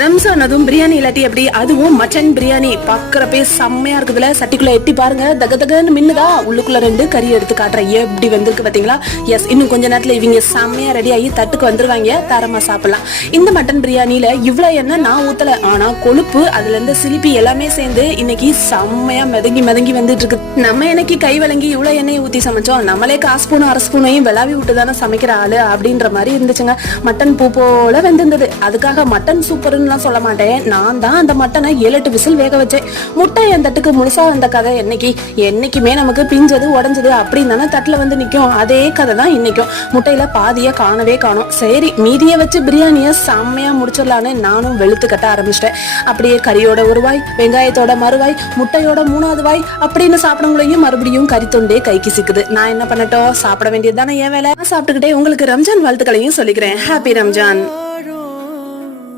ரம்ஜான் அதுவும் பிரியாணி இல்லாட்டி எப்படி, அதுவும் மட்டன் பிரியாணி பாக்குறப்பே செம்மையா இருக்குதுல. சட்டிக்குள்ள எட்டி பாருங்க, தக தகன்னு மின்னுதா. உள்ளுக்குள்ள 2 கறி எடுத்து காட்டுற எப்படி வந்திருக்கு பாத்தீங்களா. எஸ், இன்னும் கொஞ்ச நேரத்துல இவங்க செம்மையா ரெடி ஆகி தட்டுக்கு வந்துருவாங்க. தரமா சாப்பிடலாம். இந்த மட்டன் பிரியாணியில இவ்வளவு எண்ணெய் நான் ஊத்தல, ஆனா கொழுப்பு அதுல இருந்து சிலிப்பி எல்லாமே சேர்ந்து இன்னைக்கு செம்மையா மிதங்கி வந்துட்டு இருக்கு. நம்ம இன்னைக்கு கை வழங்கி இவ்வளவு எண்ணெயை ஊத்தி சமைச்சோம், நம்மளே காசு ஸ்பூனும் அரை ஸ்பூனையும் விளாவி விட்டு தானே சமைக்கிற ஆளு அப்படின்ற மாதிரி இருந்துச்சுங்க. மட்டன் பூ போல வெந்திருந்தது. அதுக்காக மட்டன் சூப்பர் சொல்ல மாட்டேன், நான் தான் அந்த மட்டனை 7-8 விசில் வேக வச்சேன். முட்டை என் தட்டுக்கு முழுசா வந்த கதை என்னைக்குமே நமக்கு பிஞ்சது உடஞ்சது அப்படின்னு தானே தட்டுல வந்து நிக்கும். அதே கதை தான் இன்னைக்கும். முட்டையில பாதிய காணவே காணும். சரி, மீதியை வச்சு பிரியாணிய செம்மையா முடிச்சிடலான்னு நானும் வெளுத்து கட்ட ஆரம்பிச்சிட்டேன். அப்படியே கறியோட ஒரு வாய், வெங்காயத்தோட மறுவாய், முட்டையோட 3வது வாய் அப்படின்னு சாப்பிடவங்களையும் மறுபடியும் கறி தொண்டே கைக்கு சிக்குது. நான் என்ன பண்ணட்டும், சாப்பிட வேண்டியது தானே என் வேலை. சாப்பிட்டுக்கிட்டே உங்களுக்கு ரம்ஜான் வாழ்த்துக்களையும் சொல்லிக்கிறேன். ஹாப்பி ரம்ஜான்.